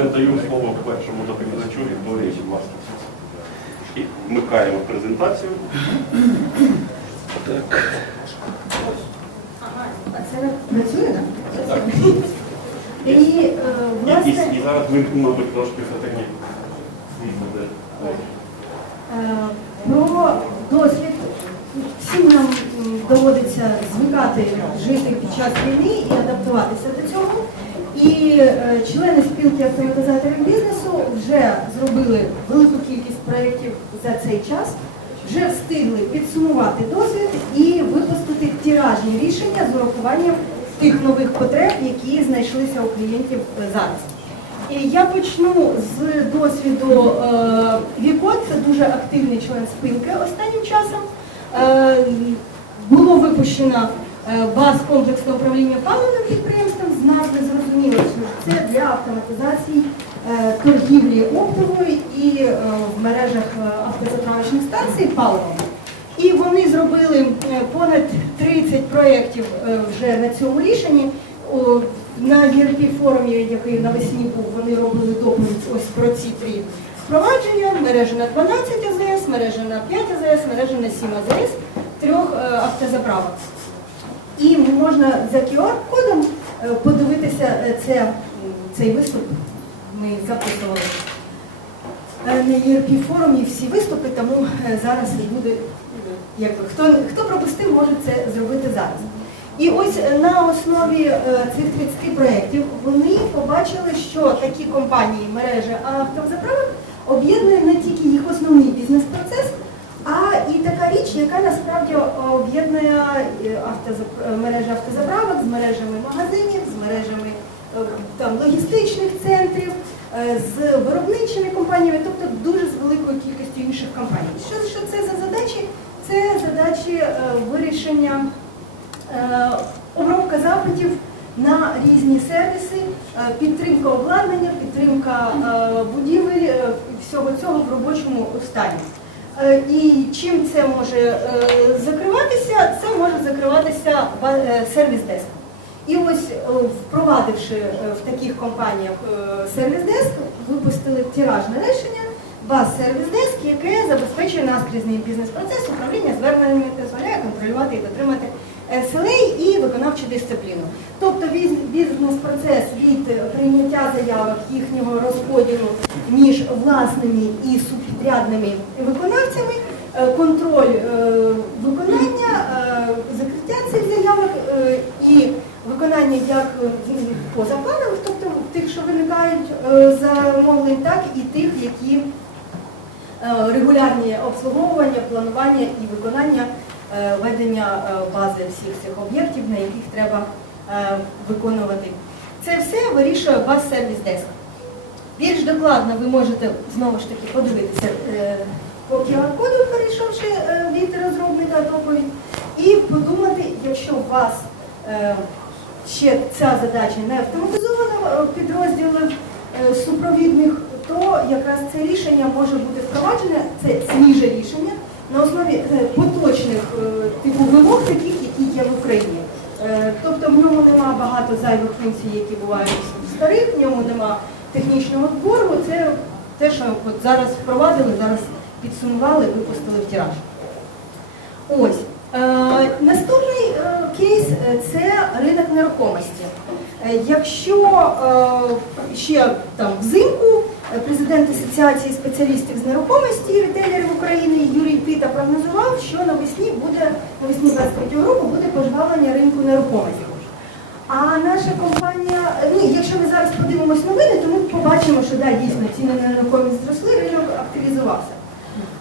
Передаю слово першому доповідачу Вікторії, будь ласка. І вмикаємо презентацію. А це працює, так? І, е, І, і, власне, і зараз ми, мабуть, трошки все-таки світло е, про досвід. Всім нам м, доводиться звикати жити під час війни і адаптуватися до цього. І е, члени спілки автоматизаторів бізнесу вже зробили велику кількість проєктів за цей час, вже встигли підсумувати досвід і випустити тиражні рішення з урахуванням тих нових потреб, які знайшлися у клієнтів зараз. І я почну з досвіду е, Віко, це дуже активний член спілки останнім часом. Е, було випущено баз комплексного управління паливним підприємством з назви зрозуміло, що це для автоматизації е, торгівлі оптової і е, в мережах е, автозаправочних станцій паливом. І вони зробили е, понад 30 проєктів е, вже на цьому рішенні. На ERP форумі, який навесні був, вони робили доповідь ось про ці три впровадження. Мережа на 12 АЗС, мережа на 5 АЗС, мережа на 7 АЗС, трьох е, автозаправок. І можна за QR-кодом е, подивитися е, це, цей виступ. Ми записували е, на ERP форумі всі виступи, тому зараз буде, якби, хто, хто пропустив, може це зробити зараз. І ось на основі цих 30 проєктів вони побачили, що такі компанії, мережі автозаправок об'єднує не тільки їх основний бізнес-процес, а і така річ, яка насправді об'єднує е, е, мережі автозаправок з мережами магазинів, з мережами е, там, логістичних центрів, е, з виробничими компаніями, тобто дуже з великою кількістю інших компаній. Що, що це за задачі? Це задачі е, вирішення е, обробка запитів на різні сервіси, е, підтримка обладнання, підтримка е, будівель, е, всього цього в робочому стані. Е, І чим це може е, закриватися? Це може закриватися е, сервіс-деск. І ось впровадивши в таких компаніях сервіс-деск, випустили тиражне рішення баз сервіс-деск, яке забезпечує наскрізний бізнес-процес управління зверненнями, дозволяє контролювати і дотримати SLA і виконавчу дисципліну. Тобто бізнес-процес від е, прийняття заявок, їхнього розподілу між власними і субпідрядними виконавцями, е, контроль е, виконання, е, закриття цих заявок е, і виконання як е, позапланових, тобто тих, що виникають е, замовлень, так і тих, які е, регулярні обслуговування, планування і виконання е, ведення е, бази всіх цих об'єктів, на яких треба е, виконувати. Це все вирішує баз сервіс деск. Більш докладно ви можете знову ж таки подивитися е, по QR-коду, перейшовши е, від розробника доповідь, і подумати, якщо у вас е, ще ця задача не автоматизована е, підрозділів е, супровідних, то якраз це рішення може бути впроваджене, це свіже рішення на основі е, поточних е, типу вимог, таких, які є в Україні. Е, Тобто в ньому нема багато зайвих функцій, які бувають в старих, в ньому нема технічного збору. Це те, що от зараз впровадили, зараз підсумували, випустили в тираж. Ось. Наступний кейс це ринок нерухомості. Якщо ще там взимку президент Асоціації спеціалістів з нерухомості і ретейлерів України Юрій Пита прогнозував, що навесні буде навесні 23 року буде пожвавлення ринку нерухомості. А наша компанія, ну якщо ми зараз подивимось новини, то ми побачимо, що да, дійсно ціни на нерухомість зросли, ринок активізувався.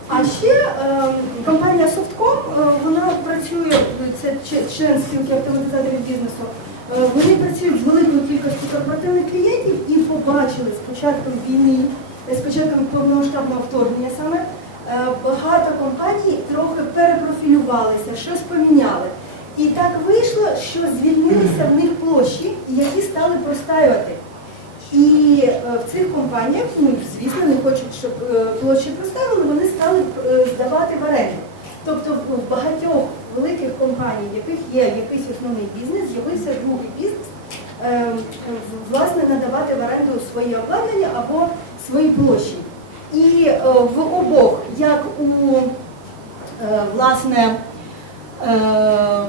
А ще е, компанія Softcom, е, вона працює, це член спілки автоматизаторів бізнесу, вони працюють з великою кількістю корпоративних клієнтів і побачили з початком війни, е, з початком повномасштабного вторгнення саме, е, багато компаній трохи перепрофілювалися, щось поміняли. І так вийшло, що звільнилися в них площі, які стали простаювати. І е, в цих компаніях, ну звісно, не хочуть, щоб е, площі проставили, вони стали е, здавати в оренду. Тобто в багатьох великих компаній, в яких є якийсь основний бізнес, з'явився другий бізнес, е, власне надавати в оренду свої обладнання або свої площі. І е, в обох, як у е, власне е,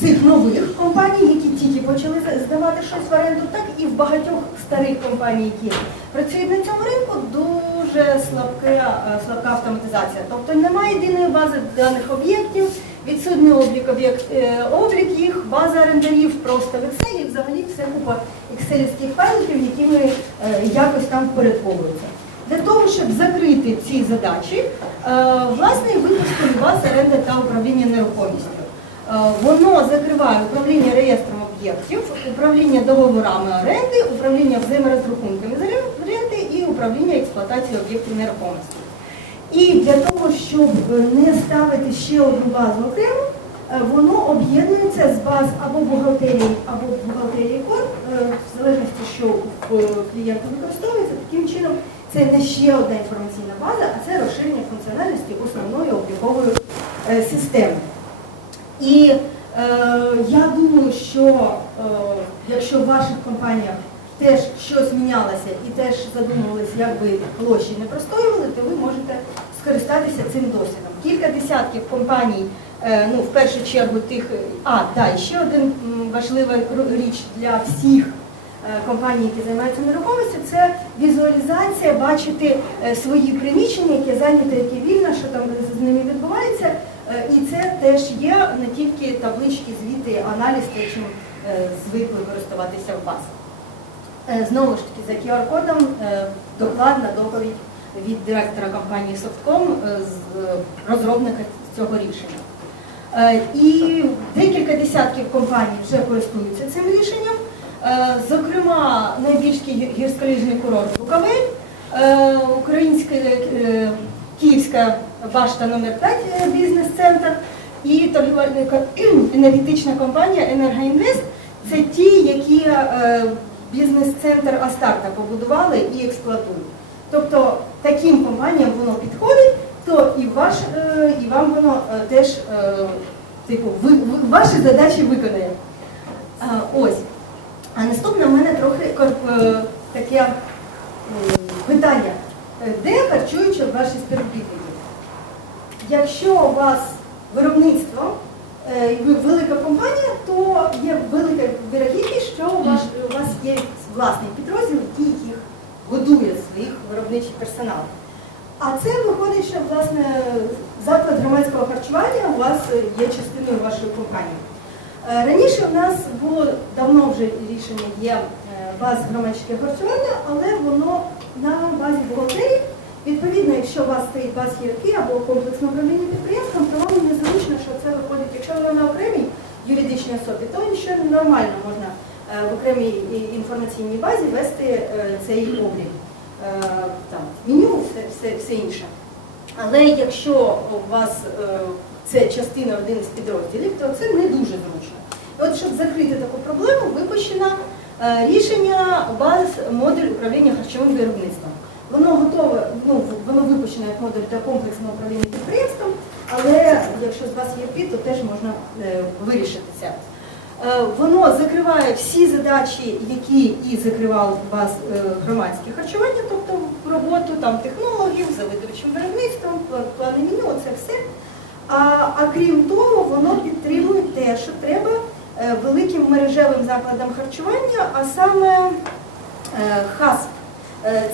цих нових компаній, які тільки почали здавати щось в оренду, так і в багатьох старих компаній, які працюють на цьому ринку, дуже слабка, е, слабка автоматизація. Тобто немає єдиної бази даних об'єктів, відсутній облік, об'єкт, е, облік їх, база орендарів просто в Excel, і взагалі все купа екселівських файликів, які ми е, якось там впорядковуються. Для того, щоб закрити ці задачі, власне, випустили баз оренди та управління нерухомістю. Воно закриває управління реєстром об'єктів, управління договорами оренди, управління взаєморозрахунками управління експлуатацією об'єктів нерухомості. І для того, щоб не ставити ще одну базу окремо, е, воно об'єднується з баз або бухгалтерії, або бухгалтерії код, е, в залежності, що клієнт використовується, таким чином це не ще одна інформаційна база, а це розширення функціональності основної облікової е, системи. І е, я думаю, що е, якщо в ваших компаніях теж щось мінялося і теж задумувалися, як ви площі не простоювали, то ви можете скористатися цим досвідом. Кілька десятків компаній, е, ну в першу чергу тих, а да, ще один важлива річ для всіх е, компаній, які займаються нерухомістю, це візуалізація, бачити е, свої приміщення, яке зайняте, яке вільне, що там з ними відбувається. Е, І це теж є не тільки таблички, звіти, аналіз, те, чим е, звикли користуватися в. Е, Знову ж таки, за QR-кодом е, докладна доповідь від директора компанії Softcom, е, е, розробника цього рішення. Е, І декілька десятків компаній вже користуються цим рішенням. Зокрема, найбільший гі- гірськолижний курорт Буковель, українська Київська башта номер 5 е, бізнес-центр і торгівельна енергетична компанія Енергоінвест. Це ті, які бізнес-центр Астарта побудували і експлуатують. Тобто таким компаніям воно підходить, то і, ваш, е, і вам воно е, теж е, типу, ви, ви- ваші задачі виконає. Ось. А наступне в мене трохи таке питання. Де харчуються ваші співробітники? Якщо у вас виробництво, і ви велика компанія, то є велика вірогідність, що у вас, у вас є власний підрозділ, який їх годує своїх виробничих персонал. А це виходить, що власне заклад громадського харчування у вас є частиною вашої компанії. Е, Раніше у нас було давно вже рішення є е, баз громадського харчування, але воно на базі бухгалтерії. Відповідно, якщо у вас стоїть баз хірургії або комплексне управління підприємством, то вам незручно, що це виходить. Якщо ви на окремій юридичній особі, то ще нормально можна в окремій інформаційній базі вести е, цей облік. Е, Там меню, все, все, все інше. Але якщо у вас е, це частина один із підрозділів, то це не дуже зручно. І от щоб закрити таку проблему, випущено е, рішення баз модуль управління харчовим виробництвом. Воно готове, ну воно випущено як модуль для комплексного управління підприємством, але якщо з вас є під, то теж можна е, вирішити це. Е, Воно закриває всі задачі, які і закривало у вас е, громадське харчування, тобто роботу там технологів, за видовищем виробництвом, плани меню, це все. А, а крім того, воно підтримує те, що треба е, великим мережевим закладам харчування, а саме ХАСП.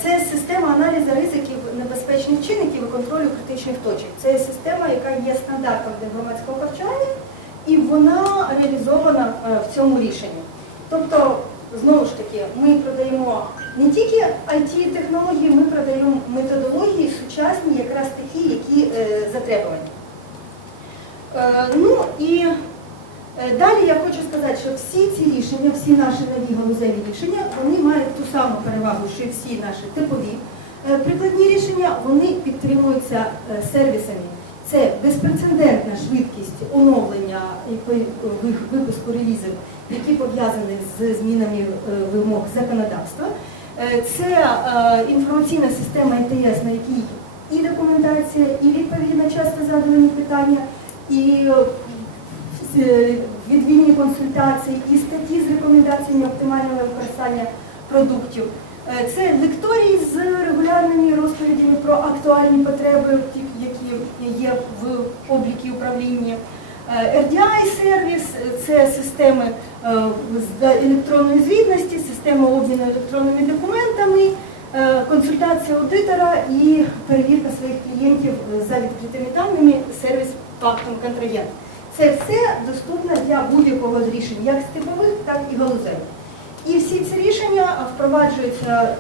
Це система аналізу ризиків небезпечних чинників і контролю критичних точок. Це система, яка є стандартом для громадського харчування, і вона реалізована е, в цьому рішенні. Тобто, знову ж таки, ми продаємо не тільки it технології ми продаємо методології сучасні, якраз такі, які е, затребувані. Е, Ну і далі я хочу сказати, що всі ці рішення, всі наші нові галузеві рішення, вони мають ту саму перевагу, що всі наші типові прикладні рішення, вони підтримуються сервісами. Це безпрецедентна швидкість оновлення і випуску релізів, які пов'язані з змінами е, вимог законодавства. Е, Це е, інформаційна система ІТС, на якій і документація, і відповіді на часто задавані питання, і відвільні консультації, і статті з рекомендаціями оптимального використання продуктів. Е, Це лекторії з регулярними розповідями про актуальні потреби, які є в облікі управління. Е, RDI-сервіс – це системи е, електронної звітності, система обміну електронними документами, консультація аудитора і перевірка своїх клієнтів за відкритими даними, сервіс фактом контрагент. Це все доступно для будь-якого з рішень, як степових, так і галузевих. І всі ці рішення впроваджуються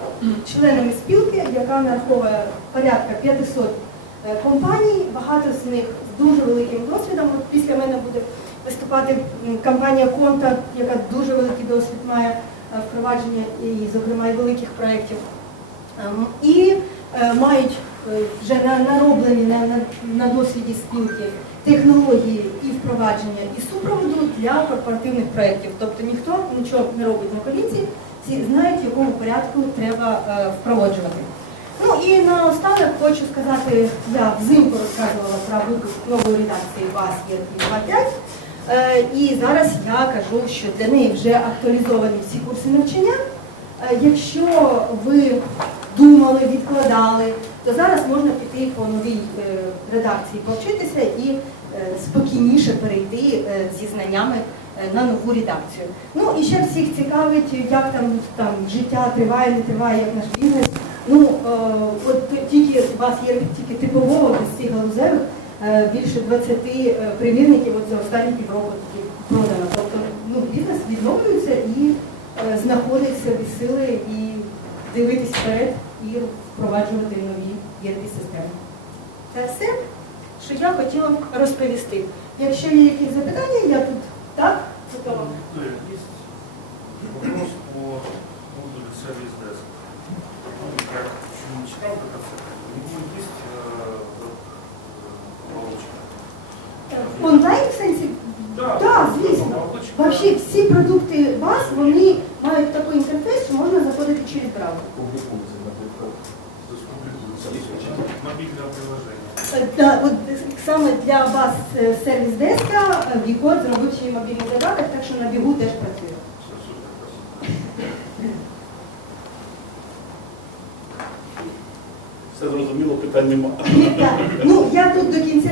членами спілки, яка нараховує порядка 500 е, компаній, багато з них з дуже великим досвідом. От після мене буде виступати компанія Конта, яка дуже великий досвід має е, впровадження і, зокрема, і великих проєктів. Ем, І е, мають е, вже нароблені на, на, на досвіді спілки технології і впровадження і супроводу для корпоративних проєктів. Тобто ніхто нічого не робить на колінці, всі знають, в якому порядку треба е, впроваджувати. Ну і наостанок хочу сказати, я взимку розказувала про випуск нової редакції ВАС ЄРП 2.5. Е, І зараз я кажу, що для неї вже актуалізовані всі курси навчання. Е, Якщо ви думали, відкладали, то зараз можна піти по новій е, редакції повчитися і е, спокійніше перейти е, зі знаннями на нову редакцію. Ну і ще всіх цікавить, як там, там життя триває, не триває, як наш бізнес. Ну, от тільки у вас є тільки типового без цих галузевих, більше 20 е, примірників от за останні півроку продано. Тобто ну, бізнес відновлюється і знаходить собі сили і дивитись вперед і впроваджувати нові єдні системи. Це все, що я хотіла розповісти. Якщо є якісь запитання, я тут так, готова. Виктория, есть вопрос по модулю сервис desk. Ну, я еще не читал до конца. У него есть э, оболочка? В онлайн в сенсі Да, Так, звісно. оболочка. Вообще всі продукти ВАЗ, вони мають такий інтерфейс, що можна заходити через браузер. Публікується, наприклад. То есть публикуется. Мобильное приложение. Е, та, от, е, саме для вас е, сервіс деска е, з зробив свій мобільний додаток, так що на бігу теж працює. Все зрозуміло, питань немає. Так, Ну, я тут до кінця